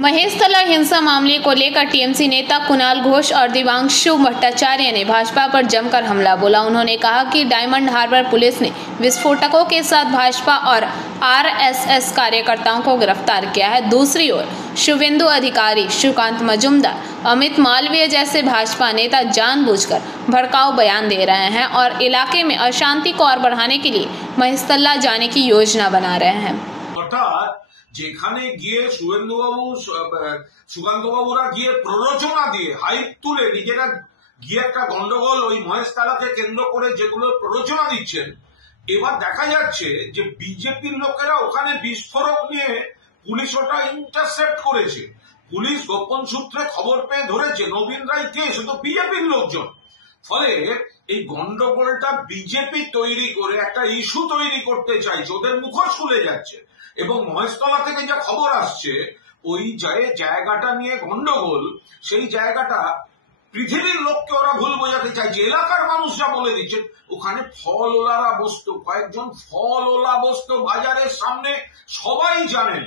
महेशतला हिंसा मामले को लेकर टीएमसी नेता कुणाल घोष और दिव्यांशु भट्टाचार्य ने भाजपा पर जमकर हमला बोला। उन्होंने कहा कि डायमंड हार्बर पुलिस ने विस्फोटकों के साथ भाजपा और आरएसएस कार्यकर्ताओं को गिरफ्तार किया है। दूसरी ओर शुभेंदु अधिकारी, सुकांत मजूमदार, अमित मालवीय जैसे भाजपा नेता जानबूझकर भड़काऊ बयान दे रहे हैं और इलाके में अशांति को और बढ़ाने के लिए महेशतला जाने की योजना बना रहे हैं। যেখানে গিয়ে শুভেন্দুবাবু সুকান্তবাবুরা গিয়ে প্ররোচনা দিয়ে হাইপ তুলে নিজেরা গিয়ে একটা গন্ডগোল ওই মহেশতলাকে কেন্দ্র করে যেগুলো প্ররোচনা দিচ্ছেন, এবার দেখা যাচ্ছে যে বিজেপির লোকেরা ওখানে বিস্ফোরক নিয়ে পুলিশ ওটা ইন্টারসেপ্ট করেছে। পুলিশ গোপন সূত্রে খবর পেয়ে ধরেছে নবীন রায় কে, সে তো বিজেপির লোকজন। ফলে এই গন্ডগোলটা বিজেপি তৈরি করে একটা ইস্যু তৈরি করতে চাইছে, ওদের মুখোশ খুলে যাচ্ছে। এবং মহেশতলা থেকে যা খবর আসছে ওই জায়গাটা নিয়ে গন্ডগোল, সেই জায়গাটা পৃথিবীর লোককে ওরা ভুল বোঝাতে চাইছে। এলাকার মানুষ যা বলে দিচ্ছেন, ওখানে ফলওয়ালা বসতো, কয়েকজন ফলওয়ালা বসতো বাজারের সামনে, সবাই জানেন।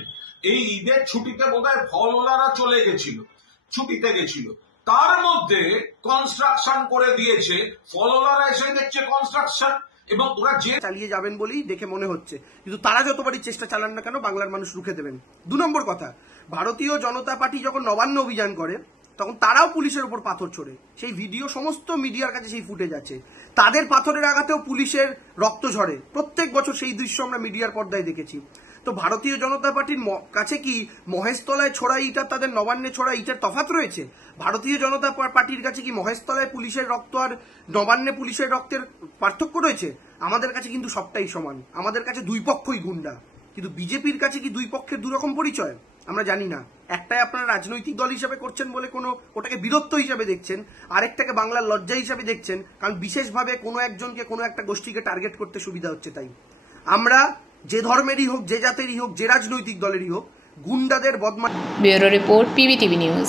এই ঈদের ছুটিতে বোধহয় ফলওয়ালারা চলে গেছিল, ছুটিতে গেছিল, তার মধ্যে কনস্ট্রাকশন করে দিয়েছে। ফলওয়ালারা এসে দেখছে কনস্ট্রাকশন এবং ওরা যে চালিয়ে যাবেন বলেই দেখে মনে হচ্ছে, কিন্তু তারা যতবারই চেষ্টা চালান না কেন বাংলার মানুষ রুখে দেবেন। 2 নম্বর কথা, ভারতীয় জনতা পার্টি যখন নবান্ন অভিযান করে তখন তারাও পুলিশের উপর পাথর ছোড়ে। সেই ভিডিও সমস্ত মিডিয়ার কাছে, সেই ফুটেজ আছে। তাদের পাথরের আঘাতেও পুলিশের রক্ত ঝরে। প্রত্যেক বছর সেই দৃশ্য আমরা মিডিয়ার পর্দায় দেখেছি। তো ভারতীয় জনতা পার্টির কাছে কি মহেশতলায় ছোড়া ইটা তাদের নবান্নে ছোড়া ইটার তফাৎ রয়েছে? ভারতীয় জনতা পার্টির কাছে কি মহেশতলায় পুলিশের রক্ত আর নবান্নে পুলিশের রক্তের পার্থক্য রয়েছে? আমাদের কাছে কিন্তু সবটাই সমান। আমাদের কাছে দুই পক্ষই গুন্ডা। কিন্তু বিজেপির কাছে কি দুই পক্ষের দুরকম পরিচয়? আমরা জানি না। একটাই আপনারা রাজনৈতিক দল হিসেবে করছেন বলে ওটাকে বীরত্ব হিসেবে দেখছেন, আরেকটাকে বাংলার লজ্জা হিসেবে দেখছেন, কারণ বিশেষভাবে কোনো একজনকে, কোনো একটা গোষ্ঠীকে টার্গেট করতে সুবিধা হচ্ছে। তাই আমরা যে ধর্মেরই হোক, যে জাতেরই হোক, যে রাজনৈতিক দলেরই হোক, গুন্ডাদের বদমাশ। Bureau report, PBTV news.